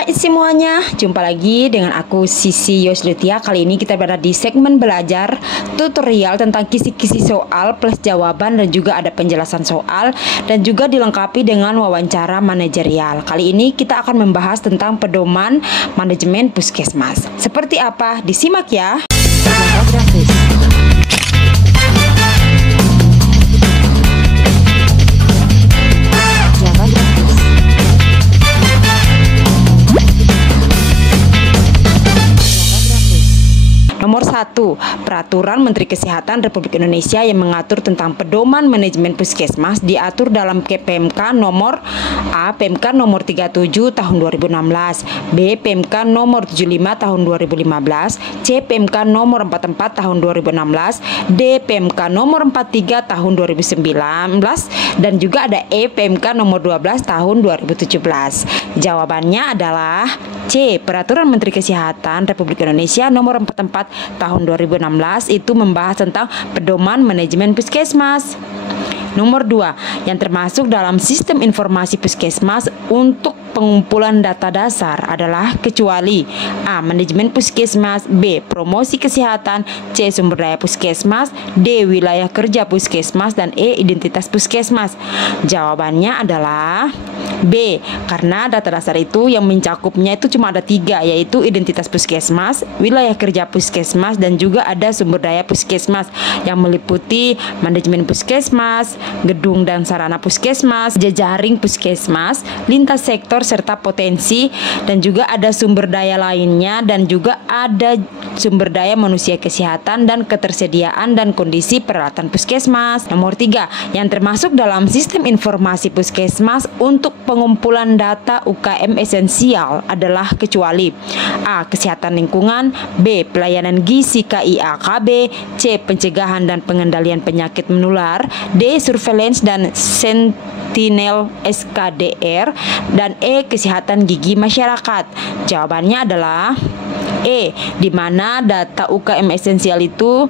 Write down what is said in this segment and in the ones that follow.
Hai semuanya, jumpa lagi dengan aku Sisi Yoslutia. Kali ini kita berada di segmen belajar tutorial tentang kisi-kisi soal plus jawaban dan juga ada penjelasan soal dan juga dilengkapi dengan wawancara manajerial. Kali ini kita akan membahas tentang pedoman manajemen puskesmas. Seperti apa? Disimak ya. Nomor 1, Peraturan Menteri Kesehatan Republik Indonesia yang mengatur tentang pedoman manajemen puskesmas diatur dalam PMK nomor A. PMK nomor 37 tahun 2016, B. PMK nomor 75 tahun 2015, C. PMK nomor 44 tahun 2016, D. PMK nomor 43 tahun 2019, dan juga ada E. PMK nomor 12 tahun 2017. Jawabannya adalah C. Peraturan Menteri Kesehatan Republik Indonesia nomor 44 tahun 2016 itu membahas tentang pedoman manajemen puskesmas. Nomor 2, yang termasuk dalam sistem informasi puskesmas untuk pengumpulan data dasar adalah kecuali A. Manajemen puskesmas, B. Promosi kesehatan, C. Sumber daya puskesmas, D. Wilayah kerja puskesmas, dan E. Identitas puskesmas. Jawabannya adalah B, karena data dasar itu yang mencakupnya itu cuma ada 3, yaitu identitas puskesmas, wilayah kerja puskesmas, dan juga ada sumber daya puskesmas yang meliputi manajemen puskesmas, gedung dan sarana puskesmas, jejaring puskesmas, lintas sektor serta potensi, dan juga ada sumber daya lainnya, dan juga ada sumber daya manusia kesehatan dan ketersediaan dan kondisi peralatan puskesmas. Nomor 3, yang termasuk dalam sistem informasi puskesmas untuk pengumpulan data UKM esensial adalah kecuali A. Kesehatan lingkungan, B. Pelayanan gizi KIAKB, C. Pencegahan dan pengendalian penyakit menular, D. Surveillance dan Sentinel SKDR, dan E. Kesehatan gigi masyarakat. Jawabannya adalah E, di mana data UKM esensial itu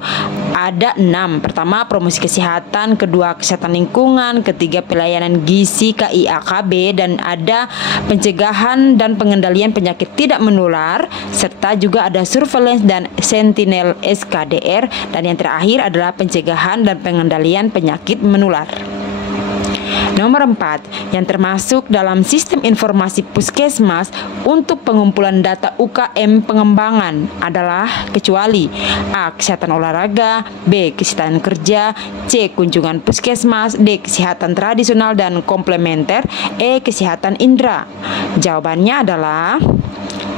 ada 6. Pertama, promosi kesehatan, kedua, kesehatan lingkungan, ketiga, pelayanan gizi KIAKB, dan ada pencegahan dan pengendalian penyakit tidak menular, serta juga ada surveillance dan sentinel SKDR, dan yang terakhir adalah pencegahan dan pengendalian penyakit menular. Nomor 4, yang termasuk dalam sistem informasi puskesmas untuk pengumpulan data UKM pengembangan adalah kecuali A. Kesehatan olahraga, B. Kesehatan kerja, C. Kunjungan puskesmas, D. Kesehatan tradisional dan komplementer, E. Kesehatan indera. Jawabannya adalah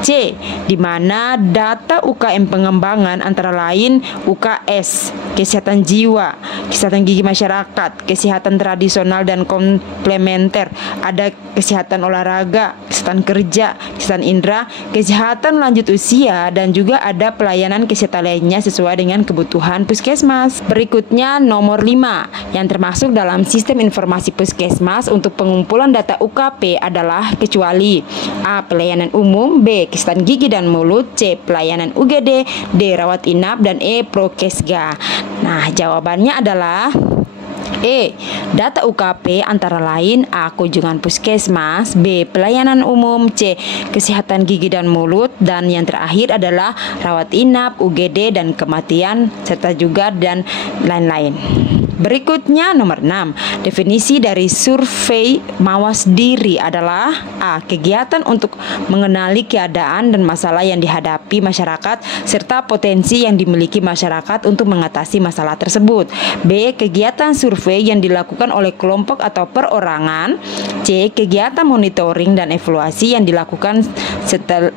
C, di mana data UKM pengembangan antara lain UKS, kesehatan jiwa, kesehatan gigi masyarakat, kesehatan tradisional dan komplementer, ada kesehatan olahraga, kesehatan kerja, kesehatan indera, kesehatan lanjut usia, dan juga ada pelayanan kesehatan lainnya sesuai dengan kebutuhan puskesmas. Berikutnya nomor 5, yang termasuk dalam sistem informasi puskesmas untuk pengumpulan data UKP adalah kecuali A. Pelayanan umum, B. Kesehatan gigi dan mulut, C. Pelayanan UGD, D. Rawat inap, dan E. Prokesga. Nah, jawabannya adalah E. Data UKP antara lain A. Kunjungan puskesmas, B. Pelayanan umum, C. Kesehatan gigi dan mulut, dan yang terakhir adalah rawat inap, UGD, dan kematian, serta juga dan lain-lain. Berikutnya nomor 6, definisi dari survei mawas diri adalah A. Kegiatan untuk mengenali keadaan dan masalah yang dihadapi masyarakat serta potensi yang dimiliki masyarakat untuk mengatasi masalah tersebut. B. Kegiatan survei yang dilakukan oleh kelompok atau perorangan. C. Kegiatan monitoring dan evaluasi yang dilakukan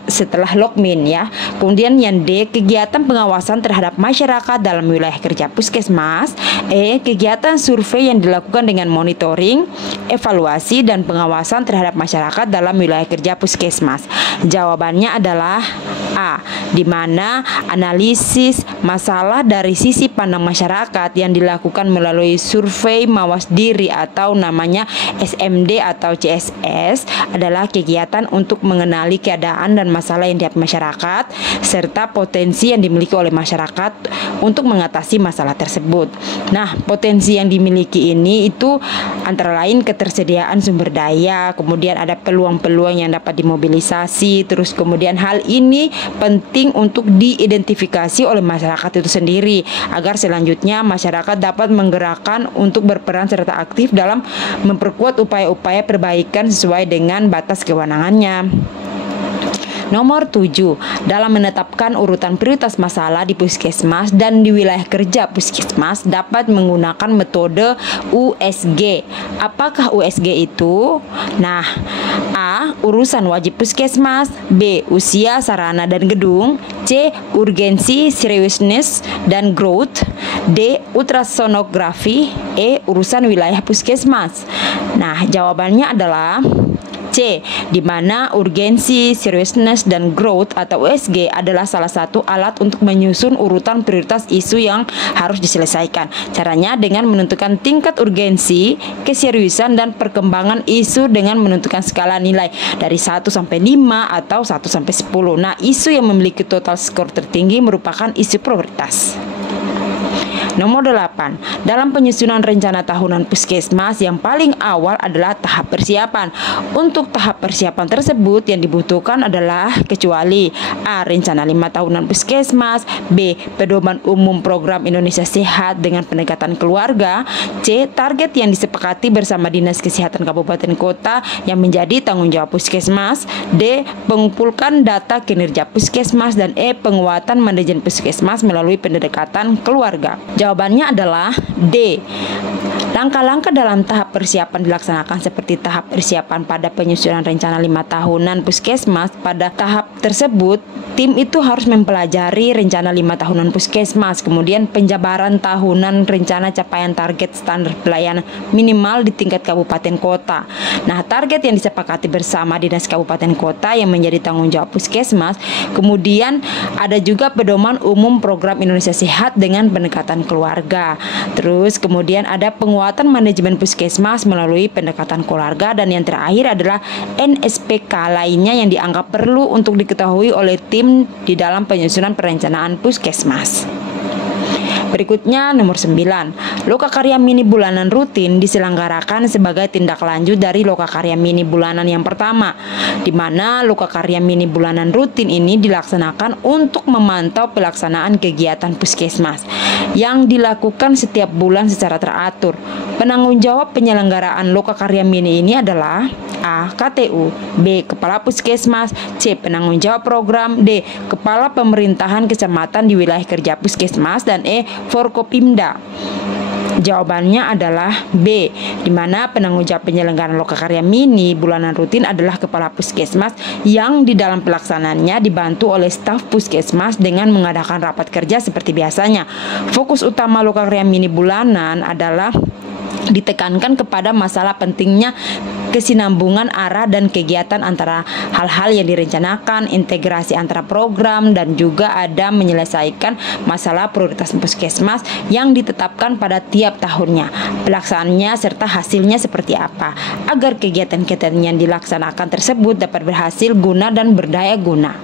setelah logmin ya. Kemudian yang D. Kegiatan pengawasan terhadap masyarakat dalam wilayah kerja puskesmas. E. Kegiatan survei yang dilakukan dengan monitoring, evaluasi, dan pengawasan terhadap masyarakat dalam wilayah kerja puskesmas. Jawabannya adalah A, di mana analisis masalah dari sisi pandang masyarakat yang dilakukan melalui survei mawas diri atau namanya SMD atau CSS adalah kegiatan untuk mengenali keadaan dan masalah yang dihadapi masyarakat serta potensi yang dimiliki oleh masyarakat untuk mengatasi masalah tersebut. Nah, potensi yang dimiliki ini itu antara lain ketersediaan sumber daya, kemudian ada peluang-peluang yang dapat dimobilisasi, terus kemudian hal ini penting untuk diidentifikasi oleh masyarakat itu sendiri agar selanjutnya masyarakat dapat menggerakkan untuk berperan serta aktif dalam memperkuat upaya-upaya perbaikan sesuai dengan batas kewenangannya. Nomor 7, dalam menetapkan urutan prioritas masalah di puskesmas dan di wilayah kerja puskesmas dapat menggunakan metode USG. Apakah USG itu? Nah, A. Urusan wajib puskesmas, B. Usia, sarana, dan gedung, C. Urgensi, seriousness, dan growth, D. Ultrasonografi, E. Urusan wilayah puskesmas. Nah, jawabannya adalah C, di mana urgensi, seriousness, dan growth atau USG adalah salah satu alat untuk menyusun urutan prioritas isu yang harus diselesaikan. Caranya dengan menentukan tingkat urgensi, keseriusan, dan perkembangan isu dengan menentukan skala nilai dari 1 sampai 5 atau 1 sampai 10. Nah, isu yang memiliki total skor tertinggi merupakan isu prioritas. Nomor 8, dalam penyusunan rencana tahunan puskesmas yang paling awal adalah tahap persiapan. Untuk tahap persiapan tersebut yang dibutuhkan adalah kecuali A. Rencana 5 tahunan puskesmas, B. Pedoman umum program Indonesia Sehat dengan pendekatan keluarga, C. Target yang disepakati bersama Dinas Kesehatan Kabupaten Kota yang menjadi tanggung jawab puskesmas, D. Mengumpulkan data kinerja puskesmas, dan E. Penguatan manajemen puskesmas melalui pendekatan keluarga. Jawabannya adalah D. Langkah-langkah dalam tahap persiapan dilaksanakan seperti tahap persiapan pada penyusunan rencana 5 tahunan puskesmas. Pada tahap tersebut, tim itu harus mempelajari rencana 5 tahunan puskesmas, kemudian penjabaran tahunan rencana capaian target standar pelayanan minimal di tingkat kabupaten kota. Nah, target yang disepakati bersama Dinas Kabupaten Kota yang menjadi tanggung jawab puskesmas. Kemudian ada juga pedoman umum program Indonesia Sehat dengan pendekatan keluarga. Terus kemudian ada penguatan manajemen puskesmas melalui pendekatan keluarga, dan yang terakhir adalah NSPK lainnya yang dianggap perlu untuk diketahui oleh tim di dalam penyusunan perencanaan puskesmas. Berikutnya nomor 9, lokakarya mini bulanan rutin diselenggarakan sebagai tindak lanjut dari lokakarya mini bulanan yang pertama, di mana lokakarya mini bulanan rutin ini dilaksanakan untuk memantau pelaksanaan kegiatan puskesmas yang dilakukan setiap bulan secara teratur. Penanggung jawab penyelenggaraan lokakarya mini ini adalah A. KTU, B. Kepala Puskesmas, C. Penanggung jawab program, D. Kepala Pemerintahan Kecamatan di wilayah kerja puskesmas, dan E. Forkopimda. Jawabannya adalah B, di mana penanggung jawab penyelenggaraan lokakarya mini bulanan rutin adalah kepala puskesmas yang di dalam pelaksanaannya dibantu oleh staf puskesmas dengan mengadakan rapat kerja seperti biasanya. Fokus utama lokakarya mini bulanan adalah ditekankan kepada masalah pentingnya kesinambungan arah dan kegiatan antara hal-hal yang direncanakan, integrasi antara program, dan juga ada menyelesaikan masalah prioritas puskesmas yang ditetapkan pada tiap tahunnya, pelaksanaannya serta hasilnya seperti apa, agar kegiatan-kegiatan yang dilaksanakan tersebut dapat berhasil guna dan berdaya guna.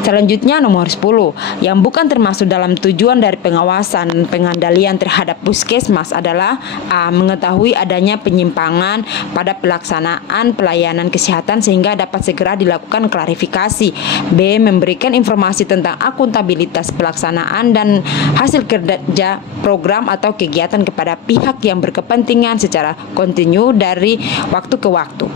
Selanjutnya nomor 10, yang bukan termasuk dalam tujuan dari pengawasan dan pengendalian terhadap puskesmas adalah A. Mengetahui adanya penyimpangan pada pelaksanaan pelayanan kesehatan sehingga dapat segera dilakukan klarifikasi. B. Memberikan informasi tentang akuntabilitas pelaksanaan dan hasil kerja program atau kegiatan kepada pihak yang berkepentingan secara kontinu dari waktu ke waktu.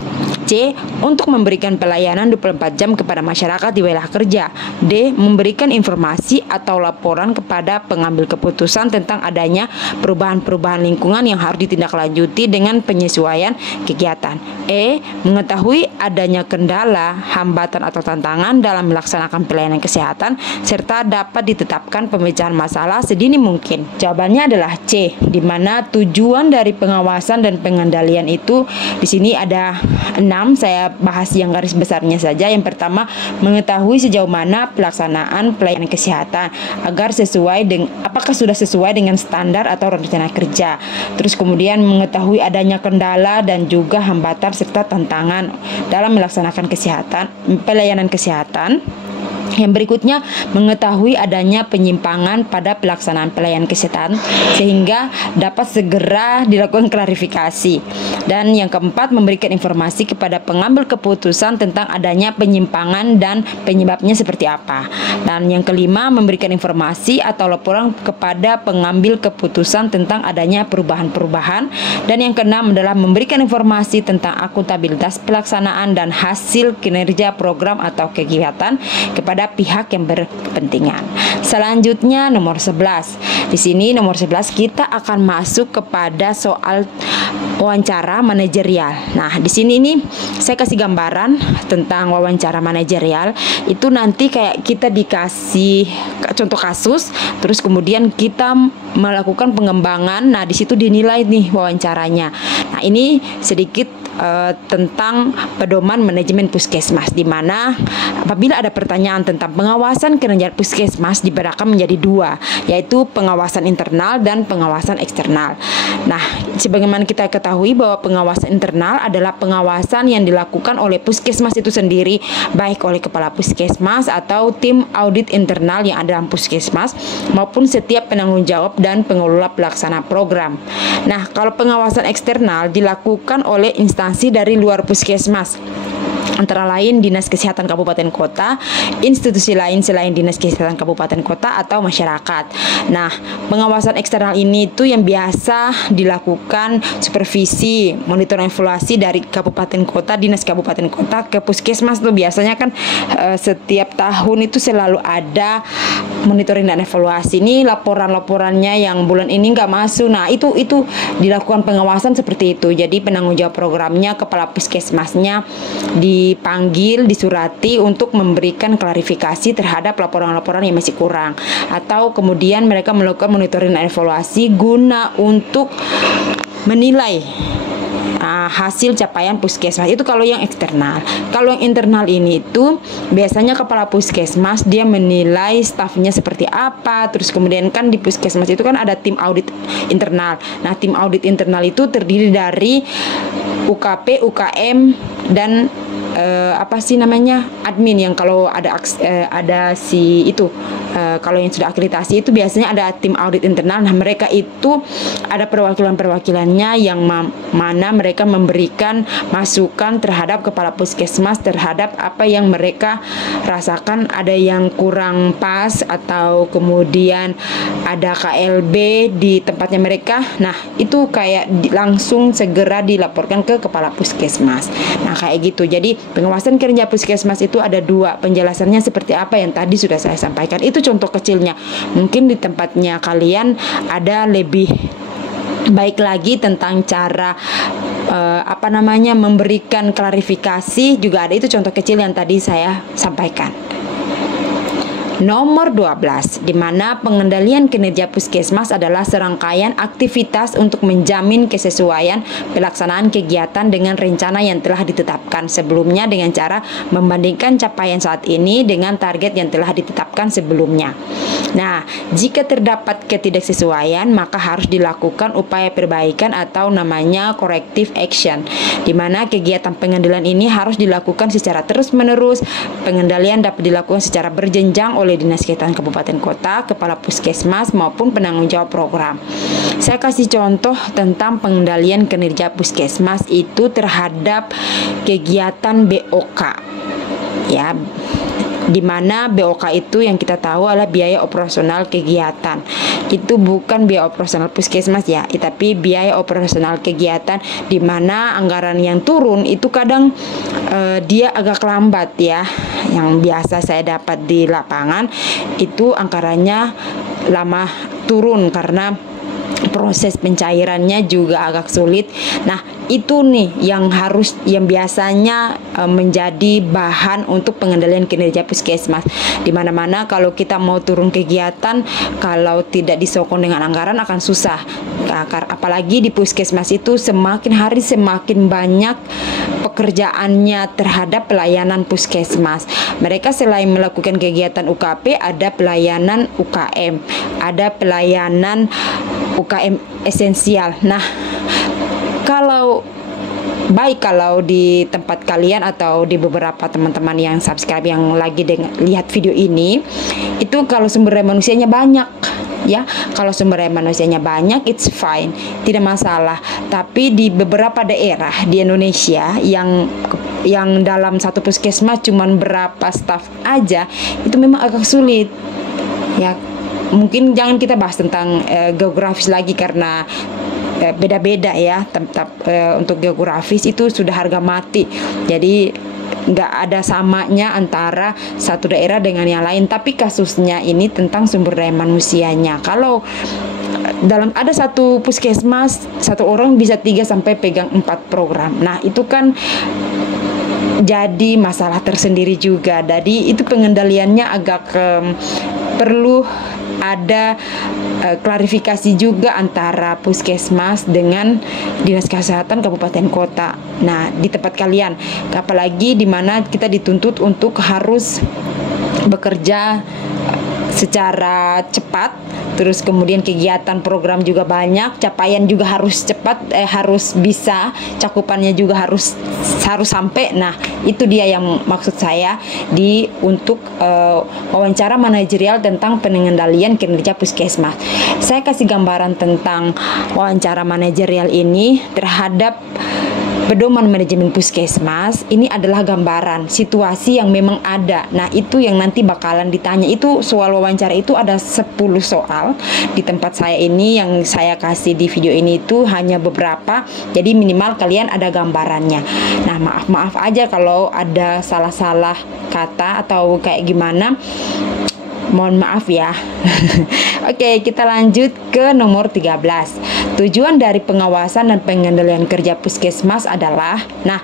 C. Untuk memberikan pelayanan 24 jam kepada masyarakat di wilayah kerja. D. Memberikan informasi atau laporan kepada pengambil keputusan tentang adanya perubahan-perubahan lingkungan yang harus ditindaklanjuti dengan penyesuaian kegiatan. E. Mengetahui adanya kendala, hambatan atau tantangan dalam melaksanakan pelayanan kesehatan serta dapat ditetapkan pemecahan masalah sedini mungkin. Jawabannya adalah C, di mana tujuan dari pengawasan dan pengendalian itu di sini ada 6. Saya bahas yang garis besarnya saja. Yang pertama, mengetahui sejauh mana pelaksanaan pelayanan kesehatan agar sesuai dengan apakah sudah sesuai dengan standar atau rencana kerja. Terus kemudian mengetahui adanya kendala dan juga hambatan serta tantangan dalam melaksanakan pelayanan kesehatan. Yang berikutnya, mengetahui adanya penyimpangan pada pelaksanaan pelayanan kesehatan sehingga dapat segera dilakukan klarifikasi. Dan yang keempat, memberikan informasi kepada pengambil keputusan tentang adanya penyimpangan dan penyebabnya seperti apa. Dan yang kelima, memberikan informasi atau laporan kepada pengambil keputusan tentang adanya perubahan-perubahan. Dan yang keenam adalah memberikan informasi tentang akuntabilitas pelaksanaan dan hasil kinerja program atau kegiatan kepada pihak yang berkepentingan. Selanjutnya nomor 11. Di sini nomor 11 kita akan masuk kepada soal wawancara manajerial. Nah, di sini ini saya kasih gambaran tentang wawancara manajerial. Itu nanti kayak kita dikasih contoh kasus, terus kemudian kita melakukan pengembangan. Nah, di situ dinilai nih wawancaranya. Nah, ini sedikit tentang pedoman manajemen puskesmas, di mana apabila ada pertanyaan tentang pengawasan kinerja puskesmas dibedakan menjadi dua, yaitu pengawasan internal dan pengawasan eksternal. Nah, sebagaimana kita ketahui bahwa pengawasan internal adalah pengawasan yang dilakukan oleh puskesmas itu sendiri, baik oleh kepala puskesmas atau tim audit internal yang ada dalam puskesmas maupun setiap penanggung jawab dan pengelola pelaksana program. Nah, kalau pengawasan eksternal dilakukan oleh instansi dari luar puskesmas, antara lain Dinas Kesehatan Kabupaten Kota, institusi lain selain Dinas Kesehatan Kabupaten Kota atau masyarakat. Nah, pengawasan eksternal ini itu yang biasa dilakukan supervisi, monitoring evaluasi dari Kabupaten Kota, Dinas Kabupaten Kota ke puskesmas tuh biasanya kan setiap tahun itu selalu ada monitoring dan evaluasi. Ini laporan-laporannya yang bulan ini nggak masuk. Nah, itu dilakukan pengawasan seperti itu. Jadi penanggung jawab programnya, kepala puskesmasnya dipanggil, disurati untuk memberikan klarifikasi terhadap laporan-laporan yang masih kurang, atau kemudian mereka melakukan monitoring dan evaluasi guna untuk menilai hasil capaian puskesmas. Itu kalau yang eksternal. Kalau yang internal ini itu biasanya kepala puskesmas dia menilai stafnya seperti apa. Terus kemudian kan di puskesmas itu kan ada tim audit internal. Nah, tim audit internal itu terdiri dari UKP, UKM dan admin, yang kalau ada si itu kalau yang sudah akreditasi itu biasanya ada tim audit internal. Nah, mereka itu ada perwakilan-perwakilannya yang mana mereka memberikan masukan terhadap kepala puskesmas terhadap apa yang mereka rasakan ada yang kurang pas atau kemudian ada KLB di tempatnya mereka. Nah, itu kayak langsung segera dilaporkan ke kepala puskesmas. Nah, kayak gitu. Jadi pengawasan kinerja puskesmas itu ada dua. Penjelasannya seperti apa yang tadi sudah saya sampaikan. Itu contoh kecilnya. Mungkin di tempatnya kalian ada lebih baik lagi tentang cara memberikan klarifikasi juga ada. Itu contoh kecil yang tadi saya sampaikan. Nomor 12, di mana pengendalian kinerja puskesmas adalah serangkaian aktivitas untuk menjamin kesesuaian pelaksanaan kegiatan dengan rencana yang telah ditetapkan sebelumnya dengan cara membandingkan capaian saat ini dengan target yang telah ditetapkan sebelumnya. Nah, jika terdapat ketidaksesuaian, maka harus dilakukan upaya perbaikan atau namanya corrective action, di mana kegiatan pengendalian ini harus dilakukan secara terus-menerus. Pengendalian dapat dilakukan secara berjenjang oleh Dinas Kesehatan Kabupaten Kota, kepala puskesmas maupun penanggung jawab program. Saya kasih contoh tentang pengendalian kinerja puskesmas itu terhadap kegiatan BOK, ya, di mana BOK itu yang kita tahu adalah biaya operasional kegiatan. Itu bukan biaya operasional puskesmas ya, tapi biaya operasional kegiatan, di mana anggaran yang turun itu kadang dia agak lambat ya. Yang biasa saya dapat di lapangan itu anggarannya lama turun karena proses pencairannya juga agak sulit. Nah, itu nih yang biasanya menjadi bahan untuk pengendalian kinerja puskesmas. Di mana-mana kalau kita mau turun kegiatan, kalau tidak disokong dengan anggaran akan susah. Apalagi di puskesmas itu semakin hari semakin banyak pekerjaannya terhadap pelayanan puskesmas. Mereka selain melakukan kegiatan UKP, ada pelayanan UKM, ada pelayanan UKM esensial. Nah, kalau baik kalau di tempat kalian atau di beberapa teman-teman yang subscribe yang lagi lihat video ini, itu kalau sumber daya manusianya banyak ya. Kalau sumber daya manusianya banyak, it's fine, tidak masalah. Tapi di beberapa daerah di Indonesia yang dalam satu puskesmas cuman berapa staf aja, itu memang agak sulit ya. Mungkin jangan kita bahas tentang geografis lagi karena beda-beda ya. Untuk geografis itu sudah harga mati, jadi nggak ada samanya antara satu daerah dengan yang lain. Tapi kasusnya ini tentang sumber daya manusianya. Kalau dalam ada satu puskesmas, satu orang bisa 3 sampai pegang 4 program. Nah itu kan jadi masalah tersendiri juga. Jadi itu pengendaliannya agak perlu ada klarifikasi juga antara puskesmas dengan dinas kesehatan kabupaten kota. Nah di tempat kalian, apalagi di mana kita dituntut untuk harus bekerja secara cepat, terus kemudian kegiatan program juga banyak, capaian juga harus cepat, harus bisa, cakupannya juga harus sampai. Nah itu dia yang maksud saya untuk wawancara manajerial tentang pengendalian kinerja puskesmas. Saya kasih gambaran tentang wawancara manajerial ini terhadap pedoman manajemen puskesmas. Ini adalah gambaran situasi yang memang ada. Nah itu yang nanti bakalan ditanya. Itu soal wawancara itu ada 10 soal di tempat saya ini. Yang saya kasih di video ini itu hanya beberapa, jadi minimal kalian ada gambarannya. Nah maaf aja kalau ada salah-salah kata atau kayak gimana, mohon maaf ya. Oke, kita lanjut ke nomor 13. Tujuan dari pengawasan dan pengendalian kerja puskesmas adalah, nah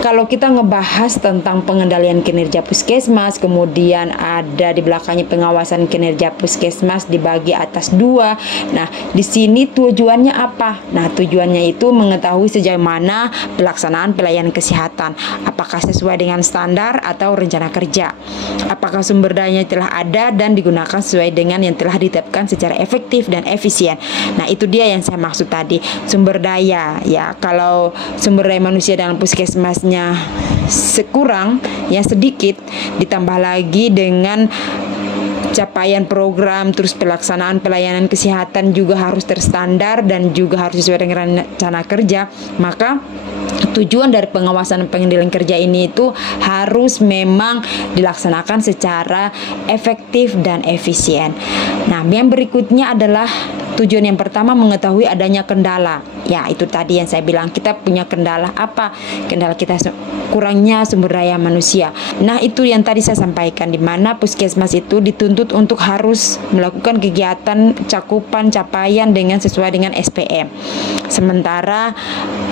kalau kita ngebahas tentang pengendalian kinerja puskesmas, kemudian ada di belakangnya pengawasan kinerja puskesmas dibagi atas 2. Nah, di sini tujuannya apa? Nah, tujuannya itu mengetahui sejauh mana pelaksanaan pelayanan kesehatan, apakah sesuai dengan standar atau rencana kerja, apakah sumber dayanya telah ada dan digunakan sesuai dengan yang telah ditetapkan secara efektif dan efisien. Nah, itu dia yang saya maksud tadi, sumber daya ya. Kalau sumber daya manusia dalam puskesmasnya sekurang ya, sedikit, ditambah lagi dengan capaian program, terus pelaksanaan pelayanan kesehatan juga harus terstandar dan juga harus sesuai dengan rencana kerja, maka tujuan dari pengawasan dan pengendalian kerja ini itu harus memang dilaksanakan secara efektif dan efisien. Nah, yang berikutnya adalah tujuan yang pertama mengetahui adanya kendala. Ya, itu tadi yang saya bilang, kita punya kendala apa? Kendala kita kurangnya sumber daya manusia. Nah, itu yang tadi saya sampaikan, di mana puskesmas itu dituntut untuk harus melakukan kegiatan cakupan capaian dengan sesuai dengan SPM. Sementara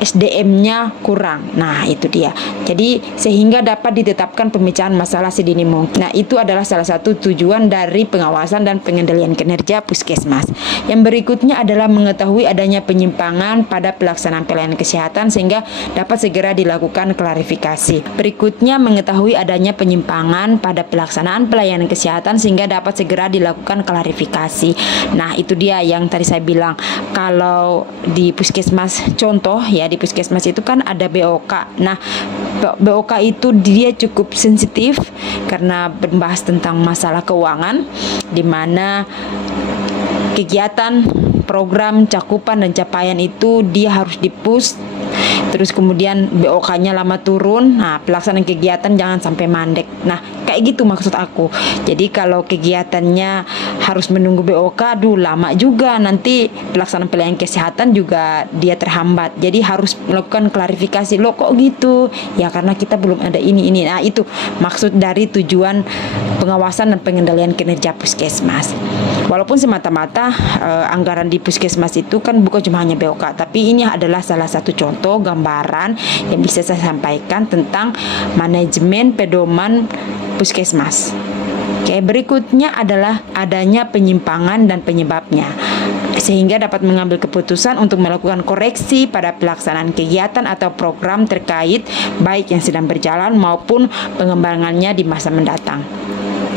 SDM-nya kurang. Nah, itu dia. Jadi, sehingga dapat ditetapkan pemecahan masalah sedini mungkin. Nah, itu adalah salah satu tujuan dari pengawasan dan pengendalian kinerja puskesmas. Yang berikutnya adalah mengetahui adanya penyimpangan pada pelaksanaan pelayanan kesehatan sehingga dapat segera dilakukan klarifikasi. Berikutnya mengetahui adanya penyimpangan pada pelaksanaan pelayanan kesehatan sehingga dapat segera dilakukan klarifikasi. Nah, itu dia yang tadi saya bilang. Kalau di puskesmas, contoh ya, di puskesmas itu kan ada BOK. Nah, BOK itu dia cukup sensitif karena membahas tentang masalah keuangan, di mana kegiatan, program, cakupan dan capaian itu dia harus di-push. Terus kemudian BOK-nya lama turun. Nah, pelaksanaan kegiatan jangan sampai mandek. Nah, kayak gitu maksud aku. Jadi kalau kegiatannya harus menunggu BOK, aduh lama juga. Nanti pelaksanaan pelayanan kesehatan juga dia terhambat. Jadi harus melakukan klarifikasi. Loh kok gitu? Ya karena kita belum ada ini. Nah, itu maksud dari tujuan pengawasan dan pengendalian kinerja puskesmas. Walaupun semata-mata anggaran di puskesmas itu kan bukan cuma hanya BOK, tapi ini adalah salah satu contoh gambaran yang bisa saya sampaikan tentang manajemen pedoman puskesmas. Oke, berikutnya adalah adanya penyimpangan dan penyebabnya, sehingga dapat mengambil keputusan untuk melakukan koreksi pada pelaksanaan kegiatan atau program terkait, baik yang sedang berjalan maupun pengembangannya di masa mendatang.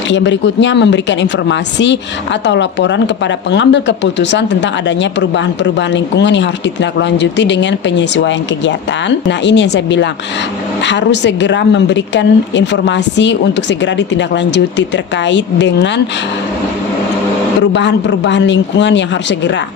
Yang berikutnya, memberikan informasi atau laporan kepada pengambil keputusan tentang adanya perubahan-perubahan lingkungan yang harus ditindaklanjuti dengan penyesuaian kegiatan. Nah, ini yang saya bilang, harus segera memberikan informasi untuk segera ditindaklanjuti terkait dengan perubahan-perubahan lingkungan yang harus segera.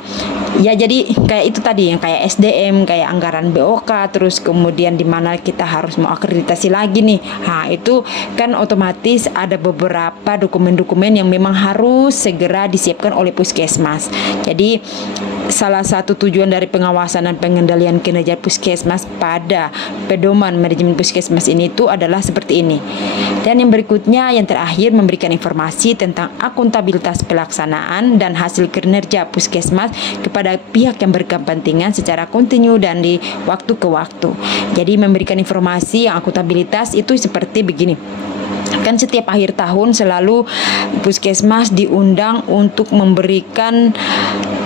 Ya, jadi kayak itu tadi, yang kayak SDM, kayak anggaran BOK, terus kemudian di mana kita harus mau akreditasi lagi nih. Nah, itu kan otomatis ada beberapa dokumen-dokumen yang memang harus segera disiapkan oleh Puskesmas. Jadi salah satu tujuan dari pengawasan dan pengendalian kinerja Puskesmas pada pedoman manajemen Puskesmas ini itu adalah seperti ini. Dan yang berikutnya, yang terakhir, memberikan informasi tentang akuntabilitas pelaksanaan dan hasil kinerja Puskesmas kepada pihak yang berkepentingan secara kontinu dan di waktu ke waktu. Jadi memberikan informasi yang akuntabilitas itu seperti begini. Kan setiap akhir tahun selalu Puskesmas diundang untuk memberikan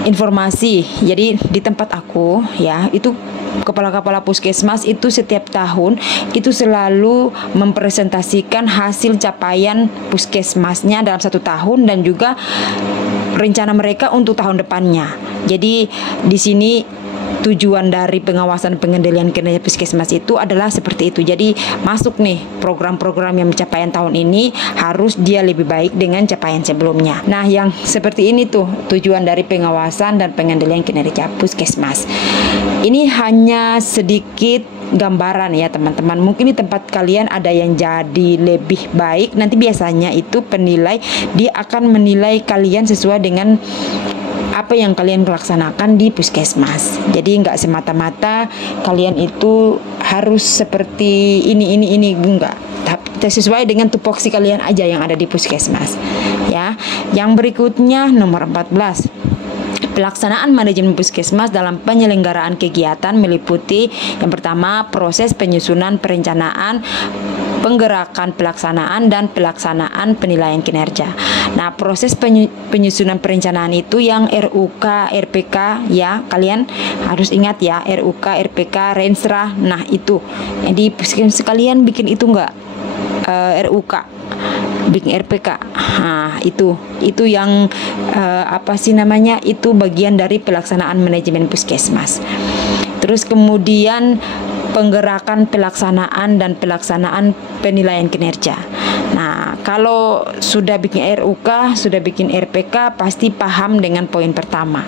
informasi. Jadi di tempat aku ya, itu kepala-kepala Puskesmas itu setiap tahun itu selalu mempresentasikan hasil capaian Puskesmasnya dalam 1 tahun dan juga rencana mereka untuk tahun depannya. Jadi di sini tujuan dari pengawasan pengendalian kinerja Puskesmas itu adalah seperti itu. Jadi masuk nih program-program yang pencapaian tahun ini harus dia lebih baik dengan capaian sebelumnya. Nah, yang seperti ini tuh tujuan dari pengawasan dan pengendalian kinerja Puskesmas. Ini hanya sedikit gambaran ya teman-teman. Mungkin di tempat kalian ada yang jadi lebih baik. Nanti biasanya itu penilai dia akan menilai kalian sesuai dengan apa yang kalian laksanakan di Puskesmas. Jadi nggak semata-mata kalian itu harus seperti ini enggak. Tapi sesuai dengan tupoksi kalian aja yang ada di Puskesmas. Ya. Yang berikutnya nomor 14. Pelaksanaan manajemen Puskesmas dalam penyelenggaraan kegiatan meliputi yang pertama, proses penyusunan perencanaan, penggerakan pelaksanaan, dan pelaksanaan penilaian kinerja. Nah, proses penyusunan perencanaan itu yang RUK, RPK ya, kalian harus ingat ya, RUK, RPK, Renstra. Nah, itu. Jadi sekalian bikin itu enggak? RUK, bikin RPK. Nah, itu yang itu bagian dari pelaksanaan manajemen Puskesmas. Terus kemudian penggerakan pelaksanaan dan pelaksanaan penilaian kinerja. Nah, kalau sudah bikin RUK, sudah bikin RPK, pasti paham dengan poin pertama.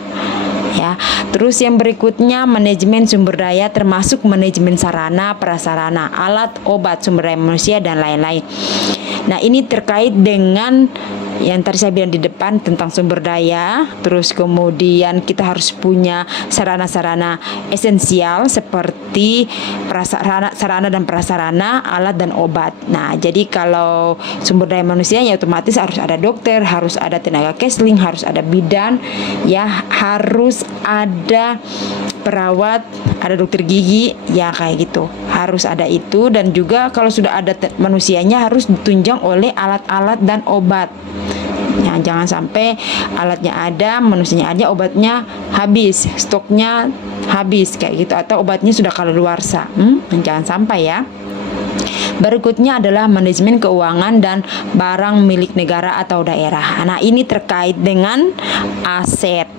Ya. Terus yang berikutnya, manajemen sumber daya termasuk manajemen sarana, prasarana, alat, obat, sumber daya manusia, dan lain-lain. Nah, ini terkait dengan yang tadi saya bilang di depan tentang sumber daya. Terus kemudian kita harus punya sarana-sarana esensial seperti sarana dan prasarana, alat dan obat. Nah, jadi kalau sumber daya manusia ya otomatis harus ada dokter, harus ada tenaga counseling, harus ada bidan, ya harus ada perawat, ada dokter gigi, ya kayak gitu. Harus ada itu, dan juga kalau sudah ada manusianya harus ditunjang oleh alat-alat dan obat. Ya, jangan sampai alatnya ada, manusianya ada, obatnya habis, stoknya habis kayak gitu, atau obatnya sudah kadaluarsa. Jangan sampai ya. Berikutnya adalah manajemen keuangan dan barang milik negara atau daerah. Nah, ini terkait dengan aset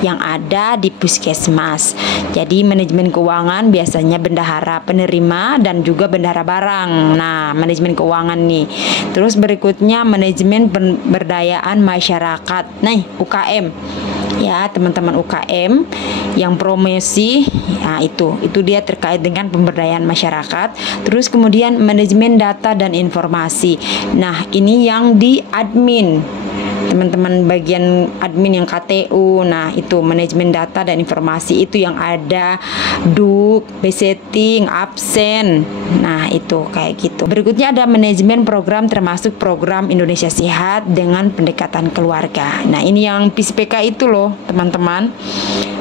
yang ada di Puskesmas. Jadi manajemen keuangan biasanya bendahara penerima dan juga bendahara barang. Nah, manajemen keuangan nih. Terus berikutnya manajemen pemberdayaan masyarakat. Nih, UKM. Ya, teman-teman UKM yang promosi, ya itu dia terkait dengan pemberdayaan masyarakat. Terus kemudian manajemen data dan informasi. Nah, ini yang di admin, teman-teman bagian admin yang KTU. Nah, itu manajemen data dan informasi, itu yang ada duk, besetting, absen. Nah, itu kayak gitu. Berikutnya ada manajemen program termasuk program Indonesia Sehat dengan pendekatan keluarga. Nah, ini yang PSPK itu loh, teman-teman.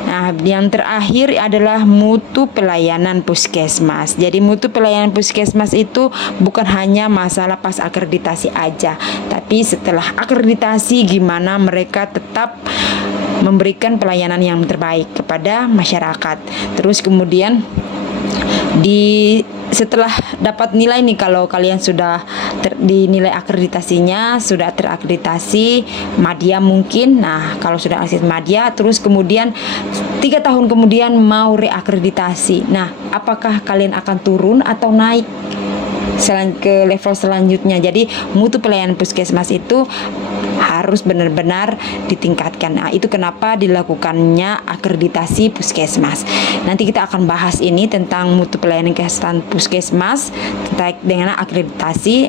Nah, yang terakhir adalah mutu pelayanan Puskesmas. Jadi mutu pelayanan Puskesmas itu bukan hanya masalah pas akreditasi aja, tapi setelah akreditasi gimana mereka tetap memberikan pelayanan yang terbaik kepada masyarakat. Terus kemudian di setelah dapat nilai nih, kalau kalian sudah dinilai akreditasinya sudah terakreditasi Madya mungkin. Nah, kalau sudah akreditasi Madya, terus kemudian 3 tahun kemudian mau reakreditasi. Nah, apakah kalian akan turun atau naik ke level selanjutnya? Jadi mutu pelayanan puskesmas itu harus benar-benar ditingkatkan. Nah, itu kenapa dilakukannya akreditasi puskesmas. Nanti kita akan bahas ini tentang mutu pelayanan kesehatan puskesmas terkait dengan akreditasi.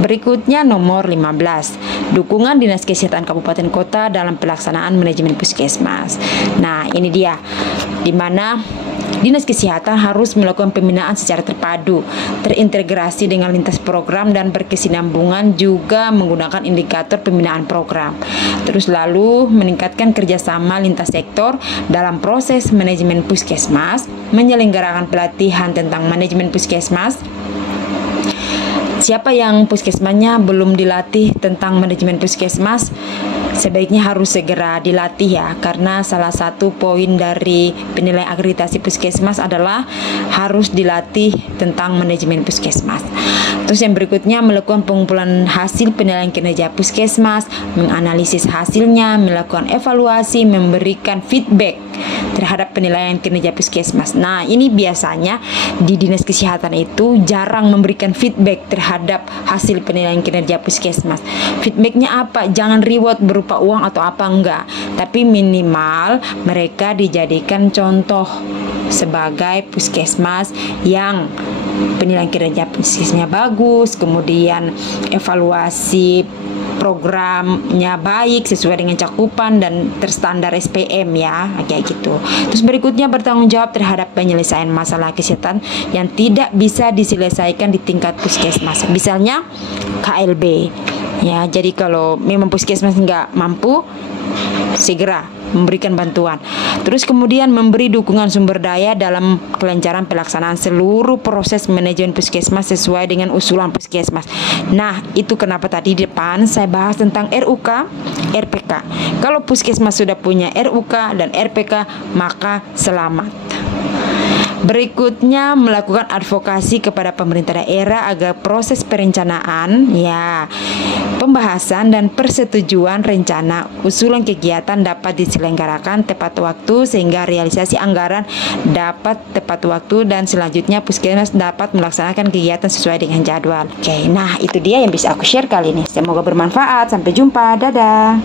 Berikutnya nomor 15, dukungan Dinas Kesehatan Kabupaten Kota dalam pelaksanaan manajemen puskesmas. Nah, ini dia di mana Dinas Kesehatan harus melakukan pembinaan secara terpadu, terintegrasi dengan lintas program dan berkesinambungan, juga menggunakan indikator pembinaan program. Terus lalu meningkatkan kerjasama lintas sektor dalam proses manajemen puskesmas, menyelenggarakan pelatihan tentang manajemen puskesmas. Siapa yang puskesmasnya belum dilatih tentang manajemen puskesmas, sebaiknya harus segera dilatih ya, karena salah satu poin dari penilaian akreditasi puskesmas adalah harus dilatih tentang manajemen puskesmas. Terus yang berikutnya, melakukan pengumpulan hasil penilaian kinerja puskesmas, menganalisis hasilnya, melakukan evaluasi, memberikan feedback terhadap penilaian kinerja puskesmas. Nah, ini biasanya di Dinas Kesehatan itu jarang memberikan feedback terhadap hasil penilaian kinerja puskesmas. Feedbacknya apa? Jangan reward berupa uang atau apa, enggak, tapi minimal mereka dijadikan contoh sebagai puskesmas yang penilaian kinerja puskesmasnya bagus, kemudian evaluasi programnya baik sesuai dengan cakupan dan terstandar SPM ya, kayak gitu. Terus berikutnya, bertanggung jawab terhadap penyelesaian masalah kesehatan yang tidak bisa diselesaikan di tingkat puskesmas, misalnya KLB ya. Jadi kalau memang puskesmas nggak mampu, segera memberikan bantuan. Terus kemudian memberi dukungan sumber daya dalam kelancaran pelaksanaan seluruh proses manajemen puskesmas sesuai dengan usulan puskesmas. Nah, itu kenapa tadi di depan saya bahas tentang RUK, RPK. Kalau puskesmas sudah punya RUK dan RPK, maka selamat. Berikutnya, melakukan advokasi kepada pemerintah daerah agar proses perencanaan ya, pembahasan dan persetujuan rencana usulan kegiatan dapat diselenggarakan tepat waktu sehingga realisasi anggaran dapat tepat waktu dan selanjutnya puskesmas dapat melaksanakan kegiatan sesuai dengan jadwal. Oke, nah itu dia yang bisa aku share kali ini. Semoga bermanfaat. Sampai jumpa. Dadah.